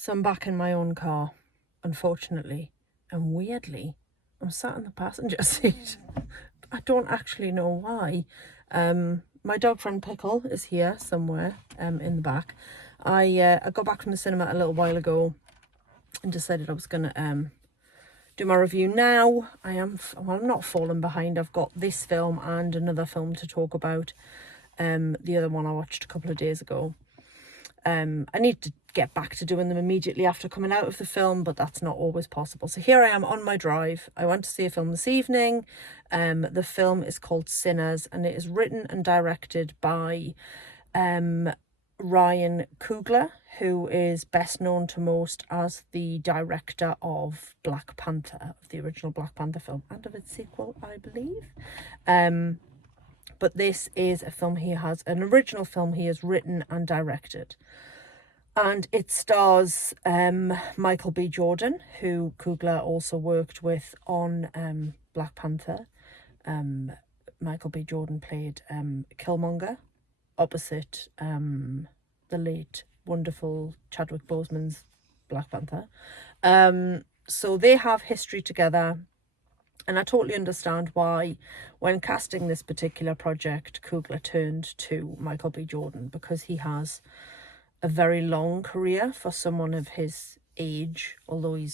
So I'm back in my own car, unfortunately, and weirdly, I'm sat in the passenger seat. I don't actually know why. My dog friend Pickle is here somewhere in the back. I got back from the cinema a little while ago and decided I was going to do my review now. I'm not falling behind. I've got this film and another film to talk about. The other one I watched a couple of days ago. I need to get back to doing them immediately after coming out of the film, but that's not always possible. So here I am on my drive. I went to see a film this evening. The film is called Sinners, and it is written and directed by Ryan Coogler, who is best known to most as the director of Black Panther, of the original Black Panther film, and of its sequel, I believe. But this is a film an original film he has written and directed. And it stars Michael B. Jordan, who Coogler also worked with on Black Panther. Michael B. Jordan played Killmonger opposite the late, wonderful Chadwick Boseman's Black Panther. So they have history together. And I totally understand why, when casting this particular project, Coogler turned to Michael B. Jordan, because he has a very long career for someone of his age. Although I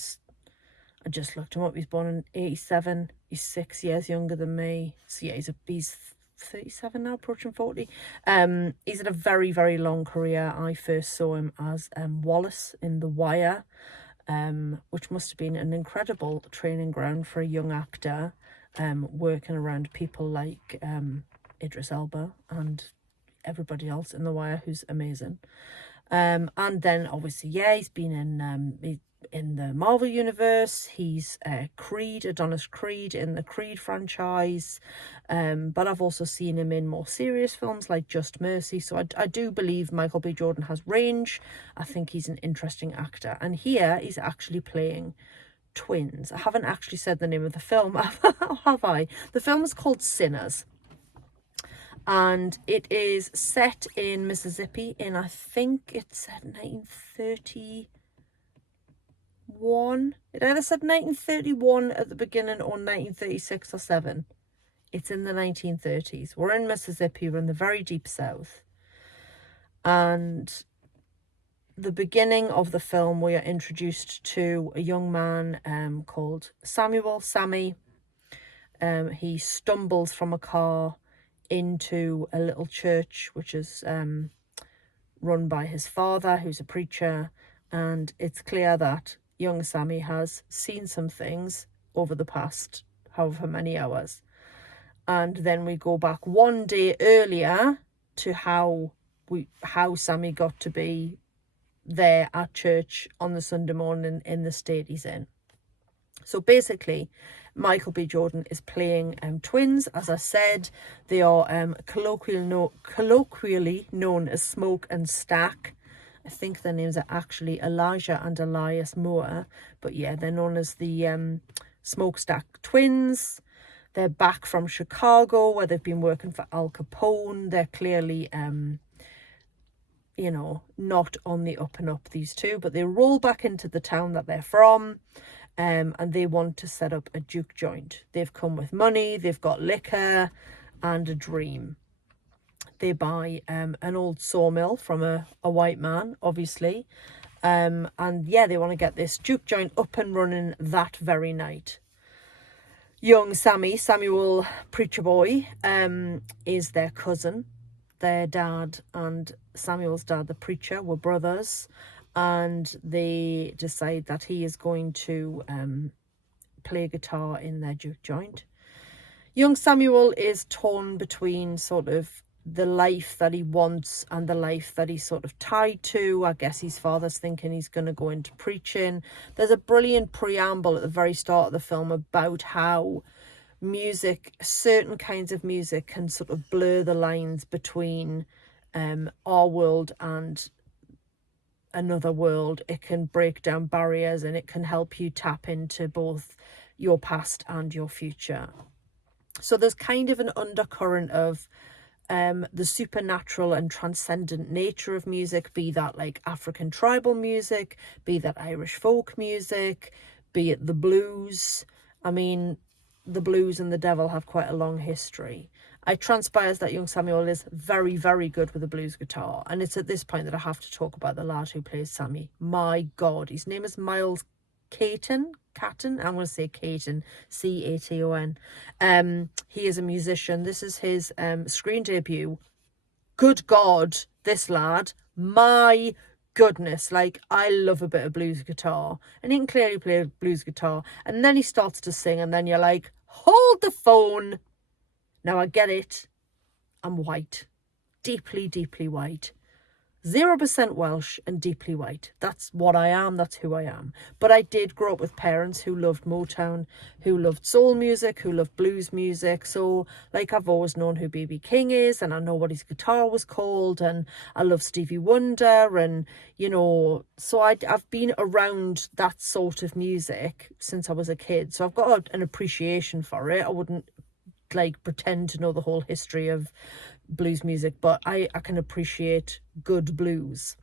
just looked him up, he's born in 87, he's 6 years younger than me. So yeah, he's 37 now, approaching 40. He's had a very, very long career. I first saw him as Wallace in The Wire. Which must have been an incredible training ground for a young actor, working around people like Idris Elba and everybody else in The Wire who's amazing. And then obviously, he's been in the Marvel universe. He's Adonis Creed in the Creed franchise. But I've also seen him in more serious films like Just Mercy. So I do believe Michael B. Jordan has range. I think he's an interesting actor. And here he's actually playing twins. I haven't actually said the name of the film, have I? The film is called Sinners. And it is set in Mississippi in, I think it's set 1931. It either said 1931 at the beginning or 1936 or 7. It's in the 1930s. We're in Mississippi. We're in the very deep south. And the beginning of the film, we are introduced to a young man called Sammy. He stumbles from a car into a little church, which is run by his father, who's a preacher. And it's clear that young Sammy has seen some things over the past however many hours. And then we go back one day earlier to how Sammy got to be there at church on the Sunday morning in the state he's in. So basically, Michael B. Jordan is playing twins. As I said, they are colloquially known as Smoke and Stack. I think their names are actually Elijah and Elias Moore. But yeah, they're known as the Smokestack twins. They're back from Chicago, where they've been working for Al Capone. They're clearly, not on the up and up, these two. But they roll back into the town that they're from. And they want to set up a juke joint. They've come with money, they've got liquor, and a dream. They buy an old sawmill from a white man, obviously. And yeah, they want to get this juke joint up and running that very night. Young Samuel Preacher Boy, is their cousin. Their dad and Samuel's dad, the preacher, were brothers. And they decide that he is going to play guitar in their juke joint. Young Samuel is torn between sort of the life that he wants and the life that he's sort of tied to. I guess his father's thinking he's going to go into preaching. There's a brilliant preamble at the very start of the film about how certain kinds of music can sort of blur the lines between our world and another world. It can break down barriers and it can help you tap into both your past and your future. So there's kind of an undercurrent of the supernatural and transcendent nature of music, be that like African tribal music, be that Irish folk music, be it the blues. I mean, the blues and the devil have quite a long history. It transpires that young Samuel is very, very good with the blues guitar. And it's at this point that I have to talk about the lad who plays Sammy. My God, his name is Miles Caton. I'm going to say Caton, Caton. He is a musician. This is his screen debut. Good God, this lad, my goodness, like, I love a bit of blues guitar, and he can clearly play blues guitar, and then he starts to sing, and then you're like, hold the phone. Now I get it, I'm white, deeply, deeply white, 0% Welsh and deeply white. That's what I am, that's who I am. But I did grow up with parents who loved Motown, who loved soul music, who loved blues music. So, like, I've always known who B.B. King is, and I know what his guitar was called, and I love Stevie Wonder, and, you know, so I've been around that sort of music since I was a kid. So I've got an appreciation for it. I wouldn't like pretend to know the whole history of blues music, but I can appreciate good blues,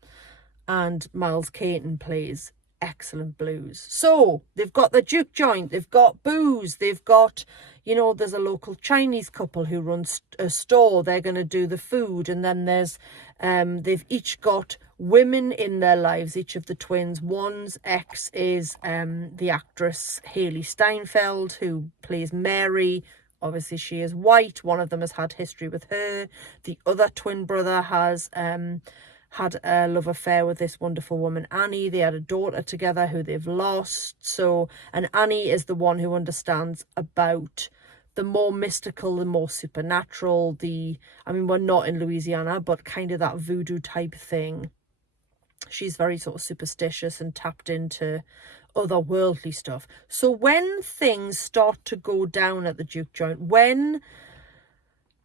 and Miles Caton plays excellent blues. So they've got the juke joint, they've got booze, they've got, you know, there's a local Chinese couple who runs a store, they're going to do the food, and then there's they've each got women in their lives, each of the twins. One's ex is the actress Haley Steinfeld, who plays Mary. Obviously, she is white. One of them has had history with her. The other twin brother has had a love affair with this wonderful woman, Annie. They had a daughter together who they've lost. So, and Annie is the one who understands about the more mystical, the more supernatural, I mean, we're not in Louisiana, but kind of that voodoo type thing. She's very sort of superstitious and tapped into otherworldly stuff. So when things start to go down at the juke joint, when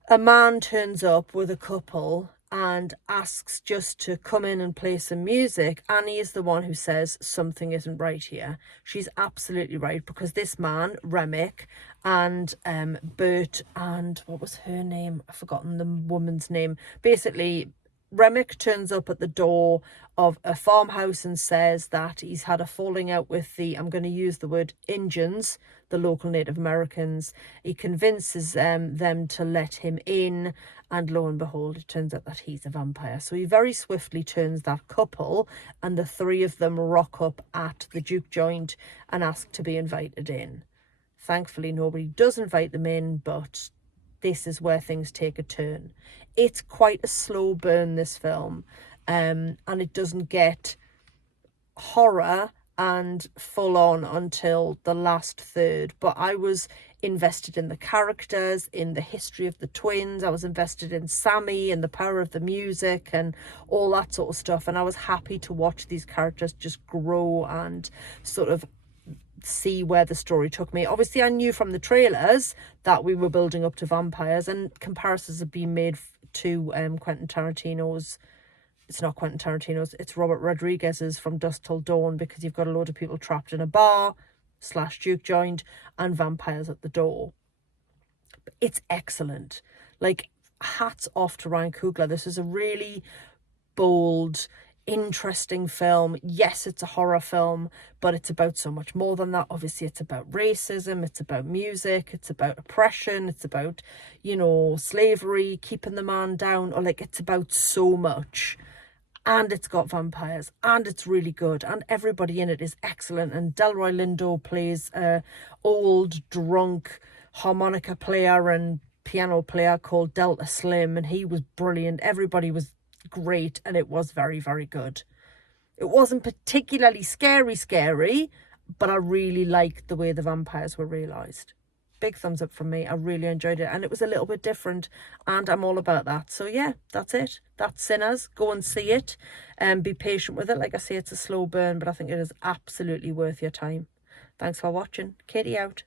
a man turns up with a couple and asks just to come in and play some music, Annie is the one who says something isn't right here. She's absolutely right, because this man, Remick, and Bert, and what was her name? I've forgotten the woman's name. Basically, Remick turns up at the door of a farmhouse and says that he's had a falling out with I'm going to use the word Injuns, the local Native Americans. He convinces them to let him in, and lo and behold, it turns out that he's a vampire. So he very swiftly turns that couple, and the three of them rock up at the juke joint and ask to be invited in. Thankfully, nobody does invite them in, but this is where things take a turn. It's quite a slow burn, this film, and it doesn't get horror and full on until the last third. But I was invested in the characters, in the history of the twins. I was invested in Sammy and the power of the music and all that sort of stuff. And I was happy to watch these characters just grow and sort of see where the story took me. Obviously, I knew from the trailers that we were building up to vampires, and comparisons have been made to Quentin Tarantino's. It's not Quentin Tarantino's, it's Robert Rodriguez's From Dusk Till Dawn, because you've got a load of people trapped in a bar / juke joint and vampires at the door. It's excellent. Like, hats off to Ryan Coogler. This is a really bold, interesting film. Yes, it's a horror film, but it's about so much more than that. Obviously, it's about racism, it's about music, it's about oppression, it's about, you know, slavery, keeping the man down, or like, it's about so much. And it's got vampires, and it's really good, and everybody in it is excellent. And Delroy Lindo plays a old drunk harmonica player and piano player called Delta Slim, and he was brilliant. Everybody was great, and it was very, very good. It wasn't particularly scary, but I really liked the way the vampires were realised. Big thumbs up from me. I really enjoyed it, and it was a little bit different, and I'm all about that. So yeah, that's it. That's Sinners. Go and see it, and be patient with it. Like I say, it's a slow burn, but I think it is absolutely worth your time. Thanks for watching. Katie out.